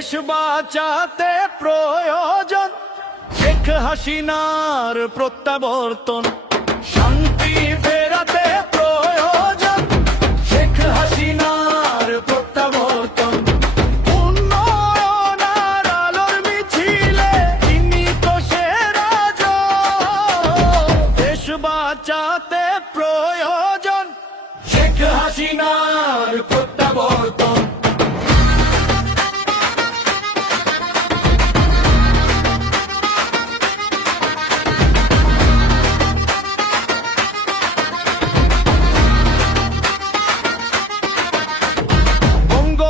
দেশ বাঁচাতে প্রয়োজন শেখ হাসিনার প্রত্যাবর্তন, শান্তি ফেরাতে প্রয়োজন শেখ হাসিনার প্রত্যাবর্তন। উন্নয়নের আলোর মিছিলে তিনি তো সেরা জন। দেশ বাঁচাতে প্রয়োজন শেখ হাসিনার প্রত্যাবর্তন।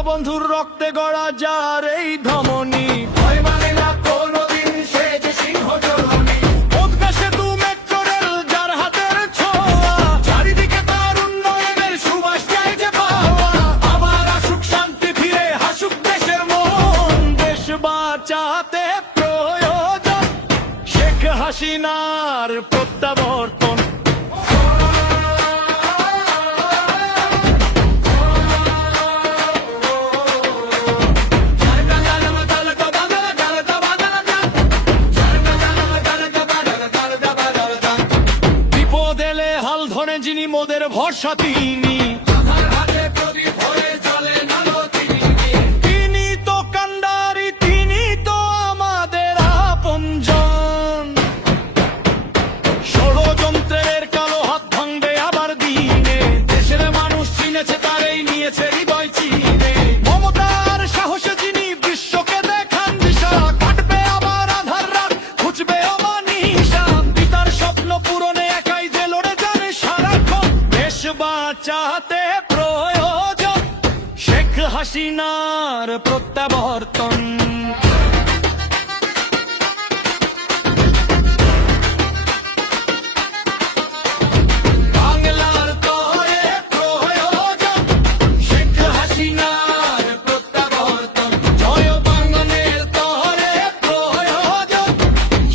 বন্ধুর রক্তে গড়া যার এই ধমনী, ভয় মানে না কোনোদিন সে যে সিংহ জননী। পদ্মা সেতু মেট্রো রেল যার হাতের ছোঁয়া, চারিদিকে তার উন্নয়নের সুবাস চাইছে পাওয়া। আবার আসুক শান্তি ফিরে, হাসুক দেশের মন। দেশ বাঁচাতে প্রয়োজন শেখ হাসিনার প্রত্যাবর্তন। যিনি মোদের ভরসা তিনি, তিনি তো কান্ডারি, তিনি তো আমাদের আপনজন। ষড়যন্ত্রের কালো হাত ভাঙবে আবার দিনে, দেশের মানুষ চিনেছে তারই নিয়েছে হৃদয় চিনে। মমতার সাহসে যিনি বিশ্বকে দেখান দিশা, কাটবে আবার আধার রাত, খুঁজবে অমানিসা। পিতার স্বপ্ন পূরণে একাই যে লড়ে যাবে সারাক্ষণ। দেশ বাঁচাতে প্রয়োজন শেখ হাসিনার প্রত্যাবর্তন। বাংলার তরে প্রয়োজন শেখ হাসিনার প্রত্যাবর্তন। জয় বাংলার তরে প্রয়োজন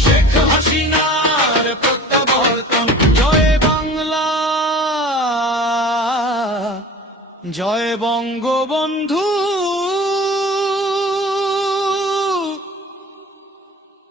শেখ হাসিনার প্রত্যাবর্তন। জয় বাংলা, জয় বঙ্গবন্ধু।